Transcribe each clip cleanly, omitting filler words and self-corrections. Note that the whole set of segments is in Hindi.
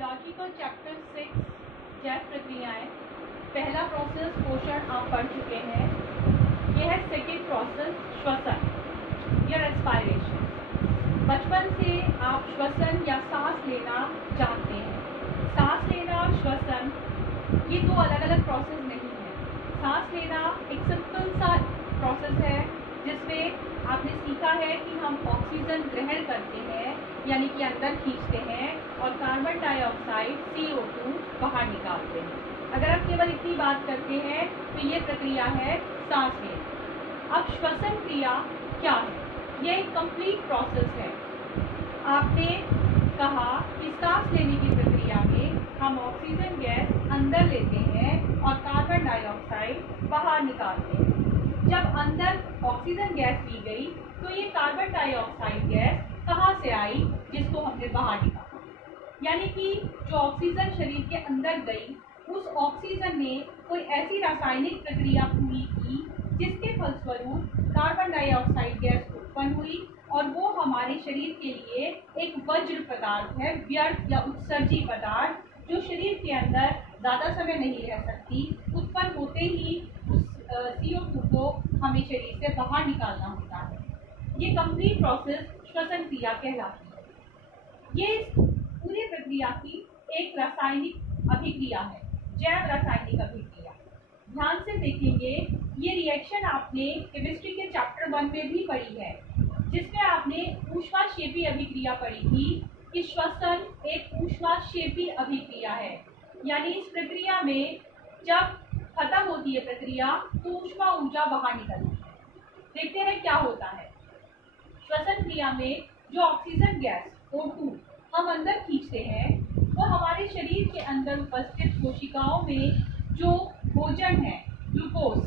बायोलॉजी का चैप्टर 6 जैव प्रक्रियाएं। पहला प्रोसेस पोषण आप पढ़ चुके हैं। यह है सेकेंड प्रोसेस श्वसन या रेस्पिरेशन। बचपन से आप श्वसन या सांस लेना जानते हैं। सांस लेना और श्वसन ये दो अलग अलग प्रोसेस नहीं है। सांस लेना एक सिंपल सा प्रोसेस है जिसमें आपने सीखा है कि हम ऑक्सीजन ग्रहण करते हैं यानी कि अंदर खींचते हैं और कार्बन डाइऑक्साइड CO2 बाहर निकालते हैं। अगर आप केवल इतनी बात करते हैं तो ये प्रक्रिया है सांस लेना। अब श्वसन क्रिया क्या है? यह एक कंप्लीट प्रोसेस है। आपने कहा कि सांस लेने की प्रक्रिया में हम ऑक्सीजन गैस अंदर लेते हैं और कार्बन डाइऑक्साइड बाहर निकालते हैं। जब अंदर ऑक्सीजन गैस ली गई तो ये कार्बन डाइऑक्साइड गैस कहाँ से आई जिसको हमने बाहर निकाला? यानी कि जो ऑक्सीजन शरीर के अंदर गई उस ऑक्सीजन ने कोई ऐसी रासायनिक प्रक्रिया पूरी की जिसके फलस्वरूप कार्बन डाइऑक्साइड गैस उत्पन्न हुई और वो हमारे शरीर के लिए एक वज्र पदार्थ है, व्यर्थ या उत्सर्जी पदार्थ जो शरीर के अंदर ज़्यादा समय नहीं रह सकती। उत्पन्न होते ही उस CO2 को हमें शरीर से बाहर निकालना होता है। ये कंप्लीट प्रोसेस श्वसन क्रिया कहलाती है। ये पूरी प्रक्रिया की एक रासायनिक अभिक्रिया है, जैव रासायनिक अभिक्रिया। ध्यान से देखेंगे, ये रिएक्शन आपने केमिस्ट्री के चैप्टर 1 में भी पढ़ी है, जिसमें आपने ऊष्माक्षेपी अभिक्रिया पढ़ी थी कि श्वसन एक ऊष्माक्षेपी अभिक्रिया है। यानी इस प्रक्रिया में जब खत्म होती है प्रक्रिया तो ऊष्मा ऊर्जा बाहर निकलती है। देखते हैं क्या होता है। श्वसन क्रिया में जो ऑक्सीजन गैस O2 हम अंदर खींचते हैं वो हमारे शरीर के अंदर उपस्थित कोशिकाओं में जो भोजन है ग्लूकोज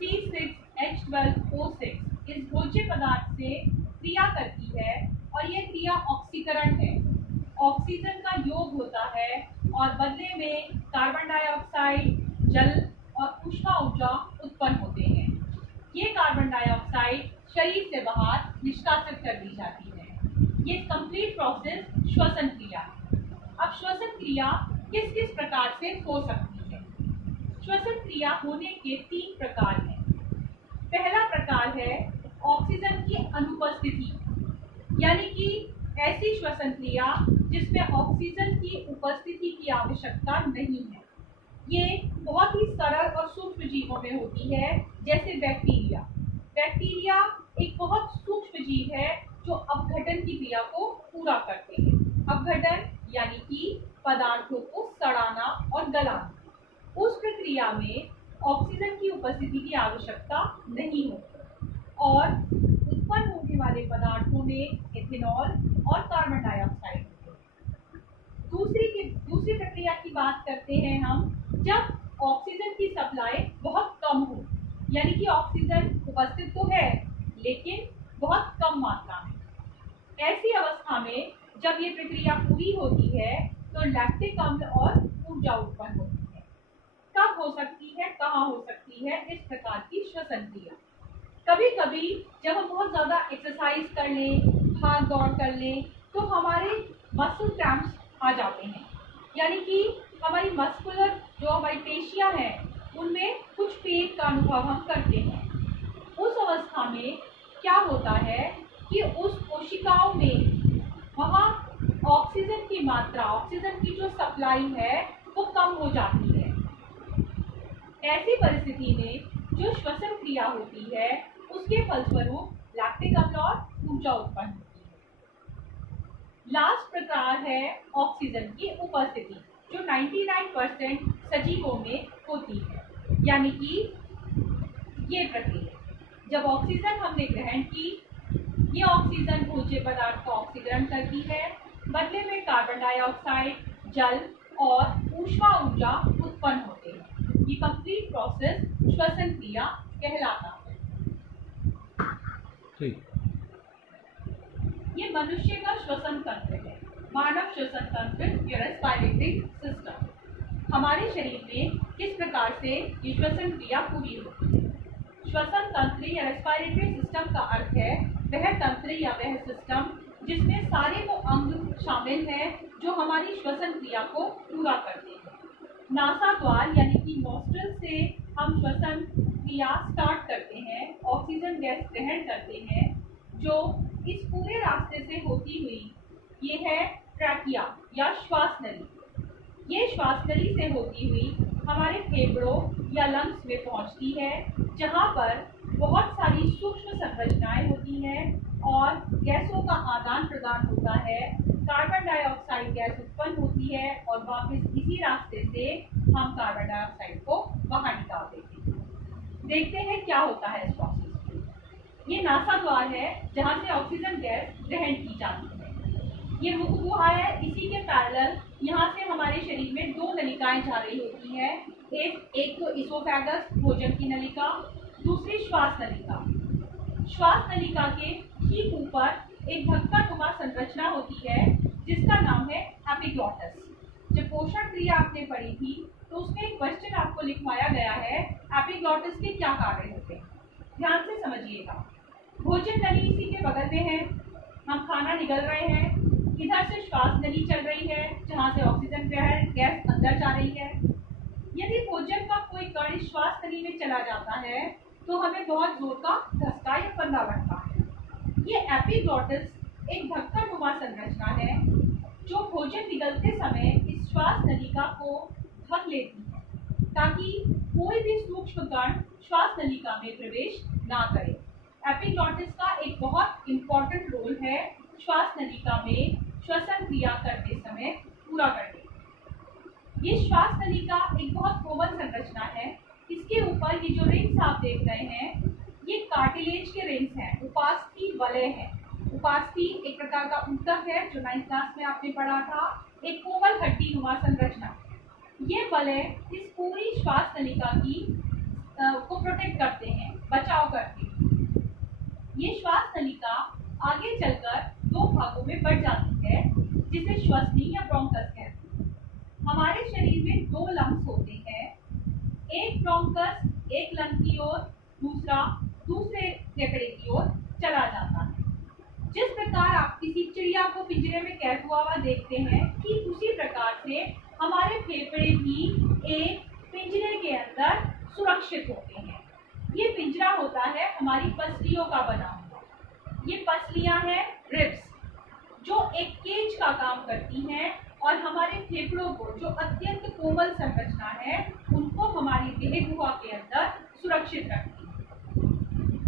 C6H12O6 इस भोज्य पदार्थ से क्रिया करती है और यह क्रिया ऑक्सीकरण है। ऑक्सीजन का योग होता है और बदले में कार्बन डाइऑक्साइड, जल और ऊष्मा ऊर्जा उत्पन्न होते हैं। ये कार्बन डाइऑक्साइड शरीर से बाहर निष्कासित कर दी जाती है। ये कंप्लीट प्रोसेस श्वसन क्रिया है। अब श्वसन क्रिया किस किस प्रकार से हो सकती है? श्वसन क्रिया होने के 3 प्रकार हैं। पहला प्रकार है ऑक्सीजन की अनुपस्थिति, यानी कि ऐसी श्वसन क्रिया जिसमें ऑक्सीजन की उपस्थिति की आवश्यकता नहीं है। ये बहुत ही सरल और सूक्ष्म जीवों में होती है, जैसे बैक्टीरिया। बैक्टीरिया एक बहुत सूक्ष्म जीव है जो अपघटन की क्रिया को पूरा करते हैं। अपघटन यानी कि पदार्थों को सड़ाना और गलाना। उस प्रक्रिया में ऑक्सीजन की उपस्थिति की आवश्यकता नहीं होती और उत्पन्न होने वाले पदार्थों में इथेनॉल और कार्बन डाइऑक्साइड। दूसरी प्रक्रिया की बात करते हैं हम, जब ऑक्सीजन की सप्लाई बहुत कम हो, यानी कि ऑक्सीजन उपस्थित तो है लेकिन बहुत कम मात्रा में। ऐसी अवस्था में जब ये प्रक्रिया पूरी होती है तो लैक्टिक अम्ल और ऊर्जा उत्पन्न होती है। कब हो सकती है, कहाँ हो सकती है इस प्रकार की श्वसन क्रिया? कभी कभी जब हम बहुत ज़्यादा एक्सरसाइज कर लें, भाग दौड़ कर लें तो हमारे मसल क्रैम्प्स आ जाते हैं, यानी कि हमारी मस्कुलर जो हमारी पेशियां हैं उनमें कुछ पेन का अनुभव हम करते हैं। उस अवस्था में क्या होता है कि उस कोशिकाओं में वहाँ ऑक्सीजन की मात्रा, ऑक्सीजन की जो सप्लाई है वो कम हो जाती है। ऐसी परिस्थिति में जो श्वसन क्रिया होती है उसके फलस्वरूप लैक्टिक अम्ल और ऊर्जा उत्पन्न होती है। लास्ट प्रकार है ऑक्सीजन की उपस्थिति, जो 99% सजीवों में होती है। यानी कि ये प्रक्रिया जब ऑक्सीजन हमने ग्रहण की, ये ऑक्सीजन भोज्य पदार्थ का ऑक्सीकरण करती है, बदले में कार्बन डाइऑक्साइड, जल और ऊष्मा ऊर्जा उत्पन्न होते हैं। ये कंप्लीट प्रोसेस श्वसन क्रिया कहलाता है। ये मनुष्य का श्वसन तंत्र है, मानव श्वसन तंत्र या रेस्पिरेटरी सिस्टम। हमारे शरीर में किस प्रकार से ये श्वसन क्रिया पूरी होती है? श्वसन तंत्र या रेस्पिरेटरी सिस्टम का अर्थ है वह तंत्र या वह सिस्टम जिसमें सारे वो अंग शामिल हैं जो हमारी श्वसन क्रिया को पूरा करते हैं। नासा द्वार यानी कि नॉस्ट्रल से हम श्वसन क्रिया स्टार्ट करते हैं, ऑक्सीजन गैस ग्रहण करते हैं, जो इस पूरे रास्ते से होती हुई ये है ट्रैकिया या श्वास नली। ये श्वास नली से होती हुई हमारे फेफड़ों या लंग्स में पहुंचती है, जहां पर बहुत सारी सूक्ष्म संरचनाएं होती हैं और गैसों का आदान प्रदान होता है। कार्बन डाइऑक्साइड गैस उत्पन्न होती है और वापस इसी रास्ते से हम कार्बन डाइऑक्साइड को बाहर निकाल देते हैं। देखते हैं क्या होता है इस प्रोसेस में। ये नासा द्वार है जहां से ऑक्सीजन गैस ग्रहण की जाती है। ये मुख गुहा है, इसी के पैरेलल यहाँ से हमारे शरीर में दो नलिकाएं जा रही होती है। एक तो इसोफेगस भोजन की नलिका, दूसरी श्वास नलिका। श्वास नलिका के ठीक ऊपर एक ढक्कननुमा संरचना होती है जिसका नाम है एपिग्लॉटिस। जब पोषण क्रिया आपने पढ़ी थी तो उसमें एक क्वेश्चन आपको लिखवाया गया है, एपिग्लॉटिस के क्या कार्य होते हैं। ध्यान से समझिएगा। भोजन नली इसी के बगल में है, हम खाना निगल रहे हैं, इधर से श्वास नली चल रही है जहाँ से ऑक्सीजन गैस अंदर जा रही है। यदि भोजन का कोई कण श्वास नली में चला जाता है तो हमें बहुत जोर का धक्का या फंदा लगता है। ये एपिग्लॉटिस एक ढक्कननुमा संरचना है जो भोजन निगलते समय इस श्वास नलिका को ढक लेती है ताकि कोई भी सूक्ष्म कण श्वास नलिका में प्रवेश ना करे। एपिग्लॉटिस का एक बहुत इंपॉर्टेंट रोल है श्वास नलिका में श्वसन क्रिया करते समय पूरा करने। ये श्वास नलिका एक बहुत कोमल संरचना है। इसके ऊपर ये जो रिंग्स आप देख रहे हैं ये कार्टिलेज के रिंग्स हैं, उपास्थि वलय है। उपास्थि एक प्रकार का ऊतक है जो 9th क्लास में आपने पढ़ा था, एक कोमल हड्डी नुमा संरचना। ये वलय इस पूरी श्वास नलिका की को प्रोटेक्ट करते हैं, बचाव करते हैं। ये श्वास नलिका आगे चलकर दो भागों में बढ़ जाती है जिसे श्वसनी या ब्रोंकस कहते हैं। हमारे शरीर में दो लंग्स होते हैं, एक ब्रोंकस एक लंग की ओर, दूसरा दूसरे फेफड़े की ओर चला जाता है। जिस प्रकार आप किसी चिड़िया को पिंजरे में कैद हुआ देखते हैं, ठीक उसी प्रकार से हमारे फेफड़े भी एक पिंजरे के अंदर सुरक्षित होते हैं। ये पिंजरा होता है हमारी पसलियों का बना हुआ। ये पसलियां हैं रिब्स, जो एक केज का काम करती हैं और हमारे फेफड़ों को, जो अत्यंत कोमल संरचना है, उनको हमारी देह गुहा के अंदर सुरक्षित रखती है।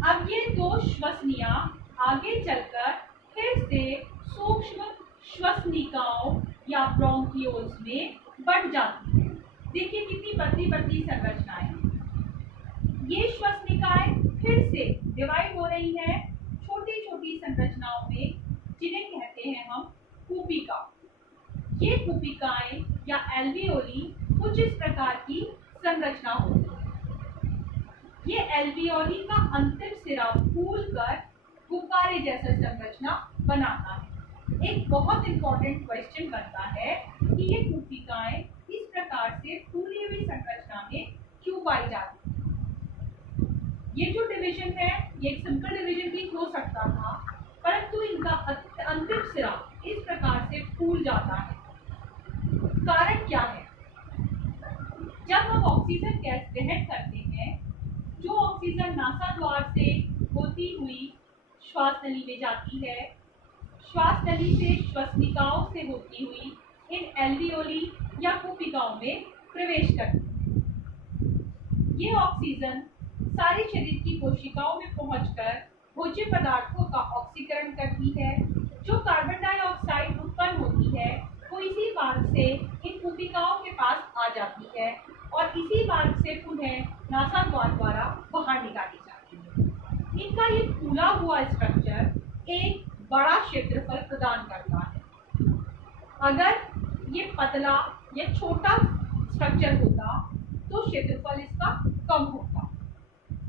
अब ये दो श्वसनियां आगे चलकर फिर से सूक्ष्म श्वसनिकाओं या ब्रोंकियोल्स में बढ़ जाती है। देखिए कितनी पतली पतली संरचनाएं। ये श्वसनिकाएं फिर से डिवाइड हो रही हैं छोटी छोटी संरचनाओं में, जिन्हें कहते हैं हम कूपिका। ये कूपिकाएं या एल्वियोली कुछ इस प्रकार की संरचना होती है। ये एल्वियोली का अंतिम सिरा फूलकर गुब्बारे जैसा संरचना बनाता है। एक बहुत इंपॉर्टेंट क्वेश्चन बनता है कि ये कूपिकाएं इस प्रकार से फूली हुई संरचना में क्यों पाई जाती है। ये जो डिवीजन है ये एक सिंपल डिवीजन भी हो सकता था, परंतु इनका अंतिम सिरा इस प्रकार से फूल जाता है। कारण क्या है? जब हम ऑक्सीजन गैस ग्रहण करते हैं, जो ऑक्सीजन नासा द्वार से होती हुई श्वास नली में जाती है, श्वास नली से श्वसनिकाओं से होती हुई इन एल्वियोली या कूपिकाओं में प्रवेश करती है। ये ऑक्सीजन सारे शरीर की कोशिकाओं में पहुंचकर भोज्य पदार्थों का ऑक्सीकरण करती है। जो कार्बन डाइऑक्साइड उत्पन्न होती है वो इसी मार्ग से इन कूपिकाओं के पास आ जाती है और इसी मार्ग से पुनः नासा द्वारा बाहर निकाली जाती है। इनका ये फूला हुआ स्ट्रक्चर एक बड़ा क्षेत्रफल प्रदान करता है। अगर ये पतला या छोटा स्ट्रक्चर होता तो क्षेत्रफल इसका कम होता।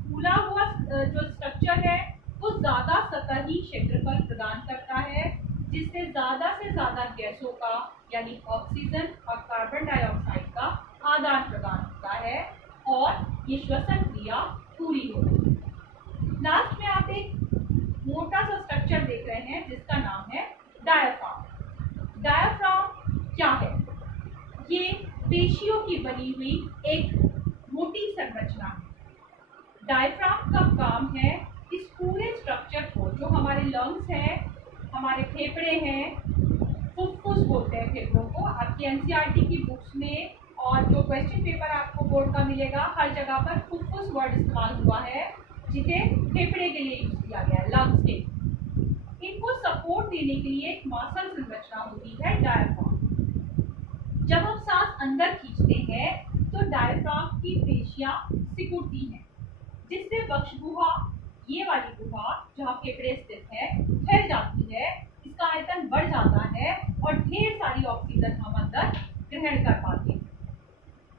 फूला हुआ जो स्ट्रक्चर है वो ज्यादा सतही क्षेत्रफल प्रदान करता है, जिससे ज्यादा से ज्यादा गैसों का यानी ऑक्सीजन और कार्बन डाइऑक्साइड का आदान प्रदान होता है और ये श्वसन क्रिया पूरी होती है। लास्ट में आप एक मोटा सा स्ट्रक्चर देख रहे हैं जिसका नाम है डायाफ्राम। डायाफ्राम क्या है? ये पेशियों की बनी हुई एक मोटी संरचना है। डायफ्राम का काम है इस पूरे स्ट्रक्चर को, जो हमारे लंग्स हैं, हमारे फेफड़े हैं, फुफ्फुस बोलते हैं फेफड़ों को। आपकी एनसीईआरटी की बुक्स में और जो क्वेश्चन पेपर आपको बोर्ड का मिलेगा, हर जगह पर फुफ्फुस वर्ड इस्तेमाल हुआ है, जिसे फेफड़े के लिए यूज किया गया है, लंग्स के। इनको सपोर्ट देने के लिए एक मासल संरचना होती है डायफ्राम। जब हम सांस अंदर खींचते हैं तो डायफ्राम की पेशियां सिकुड़ती हैं, जिससे वक्ष गुहा, ये वाली गुहा जहाँ फेफड़े स्थित है, फैल जाती है, इसका आयतन बढ़ जाता है और ढेर सारी ऑक्सीजन हम अंदर ग्रहण कर पाते हैं।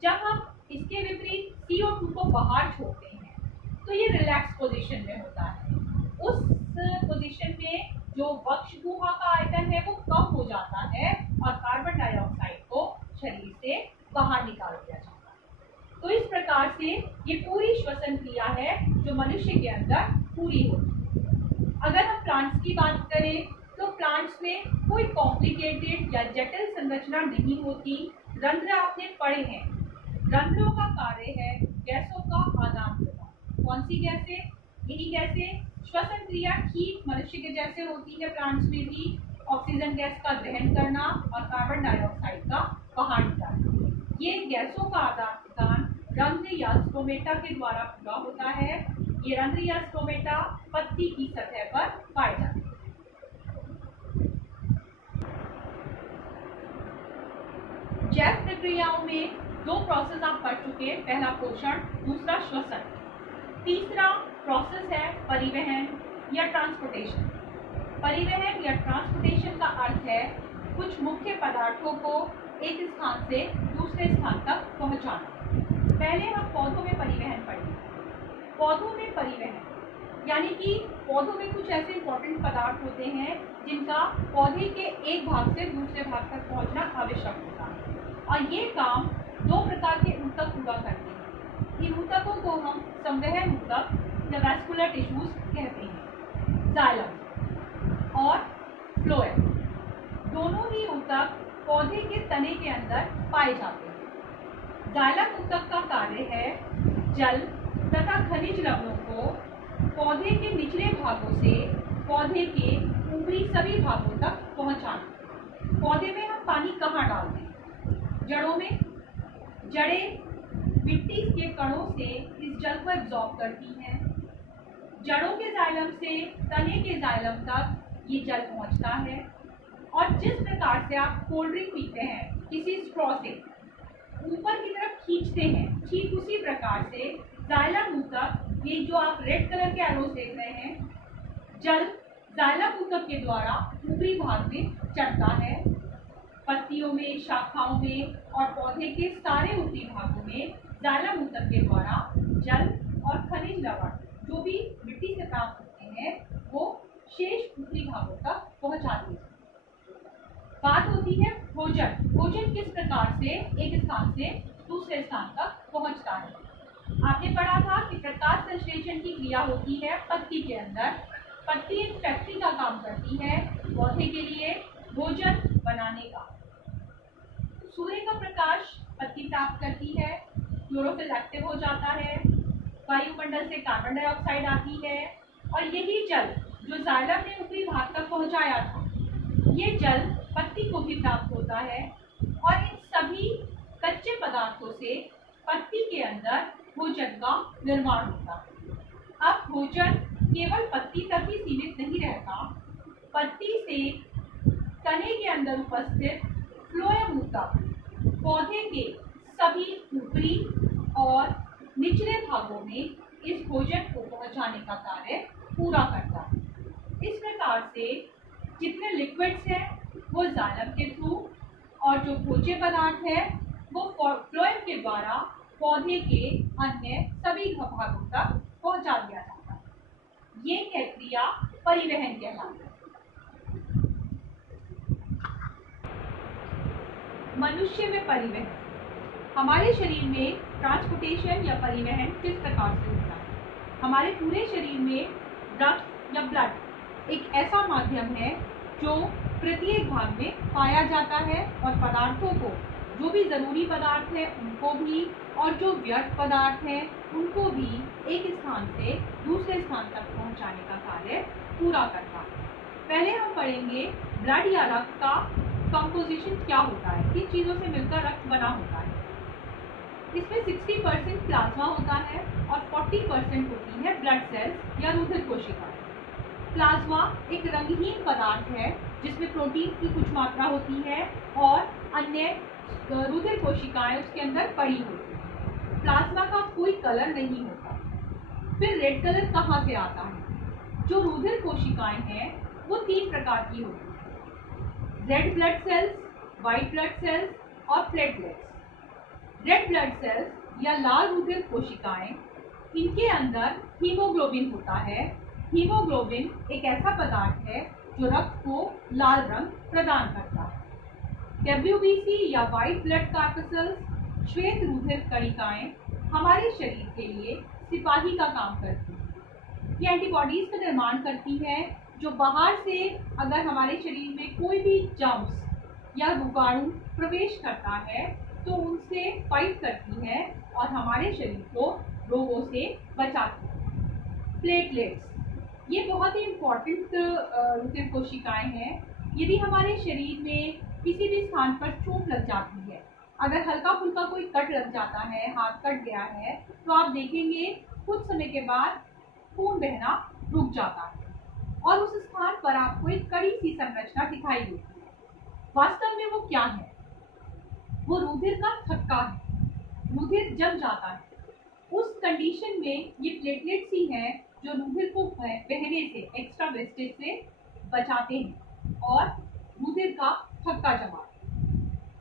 जब हम इसके विपरीत CO2 को बाहर छोड़ते हैं तो ये रिलैक्स पोजीशन में होता है। उस पोजीशन में जो वक्ष गुहा का आयतन है वो कम हो जाता है और कार्बन डाइऑक्साइड को शरीर से बाहर निकाल दिया जाता है। तो इस प्रकार से ये पूरी श्वसन क्रिया है जो मनुष्य के अंदर पूरी होती है। अगर हम प्लांट्स की बात करें तो प्लांट्स में कोई कॉम्प्लिकेटेड या जटिल संरचना नहीं होती। रंध्र आपने पढ़े हैं। रंध्रों का कार्य है गैसों का आदान प्रदान। कौन सी गैसें? यही गैसें। श्वसन क्रिया ठीक मनुष्य के जैसे होती है प्लांट्स में भी, ऑक्सीजन गैस का ग्रहण करना और कार्बन डाइऑक्साइड का बाहर निकालना। ये गैसों का आदान प्रदान रंध्र या स्टोमेटा के द्वारा पूरा होता है। ये रंध्र या स्टोमेटा पत्ती की सतह पर पाए जाते हैं। जैव प्रक्रियाओं में दो प्रोसेस आप पढ़ चुके हैं, पहला पोषण, दूसरा श्वसन। तीसरा प्रोसेस है परिवहन या ट्रांसपोर्टेशन। परिवहन या ट्रांसपोर्टेशन का अर्थ है कुछ मुख्य पदार्थों को एक स्थान से दूसरे स्थान तक पहुंचाना। पहले हम पौधों में परिवहन पढ़ेंगे। पौधों में परिवहन यानी कि पौधों में कुछ ऐसे इंपॉर्टेंट पदार्थ होते हैं जिनका पौधे के एक भाग से दूसरे भाग तक पहुंचना आवश्यक होता है, और ये काम दो प्रकार के ऊतक पूरा करते हैं। इन ऊतकों को हम संवहन ऊतक या वैस्कुलर टिश्यूज कहते हैं। जाइलम और फ्लोएम दोनों ही ऊतक पौधे के तने के अंदर पाए जाते हैं। जाइलम ऊतक का कार्य है जल तथा खनिज लवणों को पौधे के निचले भागों से पौधे के ऊपरी सभी भागों तक पहुंचाना। पौधे में हम पानी कहाँ डालते हैं? जड़ों में। जड़ें मिट्टी के कणों से इस जल को एब्जॉर्ब करती हैं। जड़ों के जाइलम से तने के जाइलम तक ये जल पहुंचता है, और जिस प्रकार से आप कोल्ड ड्रिंक पीते हैं किसी स्ट्रॉ से ऊपर की तरफ खींचते हैं, ठीक उसी प्रकार से जाइलम ऊतक, ये जो आप रेड कलर के एरोस देख रहे हैं, जल जाइलम ऊतक के द्वारा ऊपरी भाग में चढ़ता है। पत्तियों में, शाखाओं में और पौधे के सारे ऊपरी भागों में जाइलम ऊतक के द्वारा जल और खनिज लवण जो भी मिट्टी से प्राप्त होते हैं वो शेष ऊपरी भागों तक पहुंचा दिए। बात होती है भोजन। भोजन किस प्रकार से एक स्थान से दूसरे स्थान तक पहुंचता है? आपने पढ़ा था कि प्रकाश संश्लेषण की क्रिया होती है पत्ती के अंदर। पत्ती एक फैक्ट्री का काम करती है पौधे के लिए भोजन बनाने का। सूर्य का प्रकाश पत्ती प्राप्त करती है, क्लोरोफिल एक्टिव हो जाता है, वायुमंडल से कार्बन डाइऑक्साइड आती है, और यही जल जो जाइलम ने ऊपरी भाग तक पहुंचाया था, ये जल पत्ती को भी प्राप्त होता है, और इन सभी कच्चे पदार्थों से पत्ती के अंदर भोजन का निर्माण होता है। अब भोजन केवल पत्ती तक ही सीमित नहीं रहता। पत्ती से तने के अंदर उपस्थित फ्लोएम ऊतक पौधे के सभी ऊपरी और निचले भागों में इस भोजन को पहुंचाने का कार्य पूरा करता है। इस प्रकार से जितने लिक्विड्स हैं वो जाइलम के थ्रू, और जो भोज्य पदार्थ है वो फ्लोएम के द्वारा पौधे के अन्य सभी भागों तक पहुंचा दिया जाता है। ये क्रिया परिवहन कहलाती है। मनुष्य में परिवहन, हमारे शरीर में ट्रांसपोर्टेशन या परिवहन किस प्रकार से होता है? हमारे पूरे शरीर में रक्त या ब्लड एक ऐसा माध्यम है जो प्रत्येक भाग में पाया जाता है और पदार्थों को, जो भी जरूरी पदार्थ है उनको भी और जो व्यर्थ पदार्थ हैं उनको भी एक स्थान से दूसरे स्थान तक पहुंचाने का कार्य पूरा करता है। पहले हम पढ़ेंगे ब्लड या रक्त का कंपोजिशन क्या होता है, किन चीज़ों से मिलकर रक्त बना होता है। इसमें 60% प्लाज्मा होता है और 40% होती है ब्लड सेल्स या रुधिर कोशिकाएं। प्लाज्मा एक रंगहीन पदार्थ है जिसमें प्रोटीन की कुछ मात्रा होती है और अन्य रुधिर कोशिकाएं उसके अंदर पड़ी होती हैं। प्लाज्मा का कोई कलर नहीं होता। फिर रेड कलर कहाँ से आता है? जो रुधिर कोशिकाएं हैं वो 3 प्रकार की होती हैं, red blood cells, white blood cells और प्लेटलेट्स। रेड ब्लड सेल्स या लाल रुधिर कोशिकाएं, इनके अंदर हीमोग्लोबिन होता है। हीमोग्लोबिन एक ऐसा पदार्थ है जो रक्त को लाल रंग प्रदान करता है। WBC या व्हाइट ब्लड कार्पसेल्स, श्वेत रुधिर कणिकाएं हमारे शरीर के लिए सिपाही का काम करती हैं। ये एंटीबॉडीज का निर्माण करती हैं जो बाहर से अगर हमारे शरीर में कोई भी जर्म्स या रोगाणु प्रवेश करता है तो उनसे फाइट करती है और हमारे शरीर को रोगों से बचाती है। प्लेटलेट्स, ये बहुत ही इम्पॉर्टेंट रुधिर कोशिकाएं हैं। यदि हमारे शरीर में किसी भी स्थान पर चोट लग जाती है, अगर हल्का फुल्का कोई कट लग जाता है, हाथ कट गया है, तो आप देखेंगे कुछ समय के बाद खून बहना रुक जाता है और उस स्थान पर आपको एक कड़ी सी संरचना दिखाई देती है। वास्तव में वो क्या है? वो रुधिर का थक्का है। रुधिर जम जाता है। उस कंडीशन में ये प्लेटलेट्स ही हैं जो रुधिर को बहने से, एक्स्ट्रा वेस्टेज से बचाते हैं और रुधिर का थक्का जमाते हैं।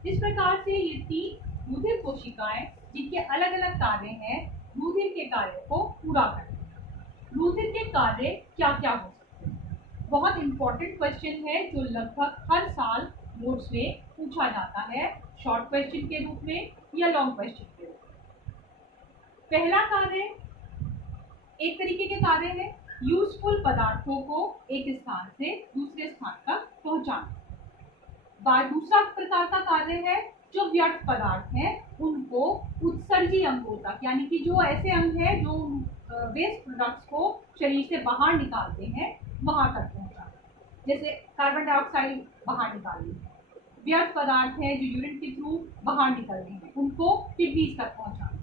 इस प्रकार से ये 3 रुधिर कोशिकाएं, जिनके अलग अलग कार्य हैं, रुधिर के कार्य को पूरा करते हैं। रुधिर के कार्य क्या क्या हो सकते हैं? बहुत इंपॉर्टेंट क्वेश्चन है जो लगभग हर साल बोर्ड्स में पूछा जाता है, शॉर्ट क्वेश्चन के रूप में या लॉन्ग क्वेश्चन के रूप में। पहला कार्य, एक तरीके के कार्य है यूजफुल पदार्थों को एक स्थान से दूसरे स्थान तक पहुंचाना। दूसरा प्रकार का कार्य है जो व्यर्थ पदार्थ हैं उनको उत्सर्जी अंगों तक, यानी कि जो ऐसे अंग हैं जो वेस्ट प्रोडक्ट्स को शरीर से बाहर निकालते हैं, वहां तक पहुंचाना। जैसे कार्बन डाइऑक्साइड बाहर निकालनी है, व्यर्थ पदार्थ हैं जो यूरिन के थ्रू बाहर निकलने हैं, उनको किडनीज तक पहुंचाना।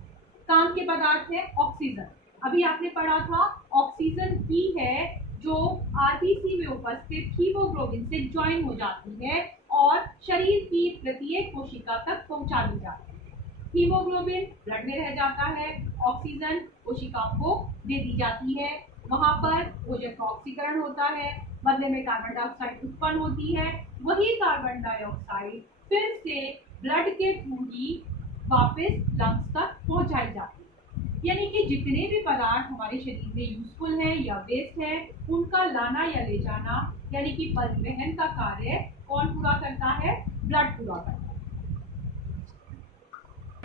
काम के पदार्थ है ऑक्सीजन। अभी आपने पढ़ा था ऑक्सीजन ही है जो आरबीसी में उपस्थित हीमोग्लोबिन से ज्वाइन हो जाती है और शरीर की प्रत्येक कोशिका तक पहुंचा दी जाती है। हीमोग्लोबिन ब्लड में रह जाता है, ऑक्सीजन कोशिकाओं को दे दी जाती है। वहां पर भोजन का ऑक्सीकरण होता है, बदले में कार्बन डाइऑक्साइड उत्पन्न होती है। वही कार्बन डाइऑक्साइड फिर से ब्लड के थ्रू ही वापस लंग्स तक पहुंचाई जाती है। यानी कि जितने भी पदार्थ हमारे शरीर में यूजफुल हैं या वेस्ट है, उनका लाना या ले जाना यानी कि परिवहन का कार्य कौन पूरा करता है? ब्लड पूरा करता है।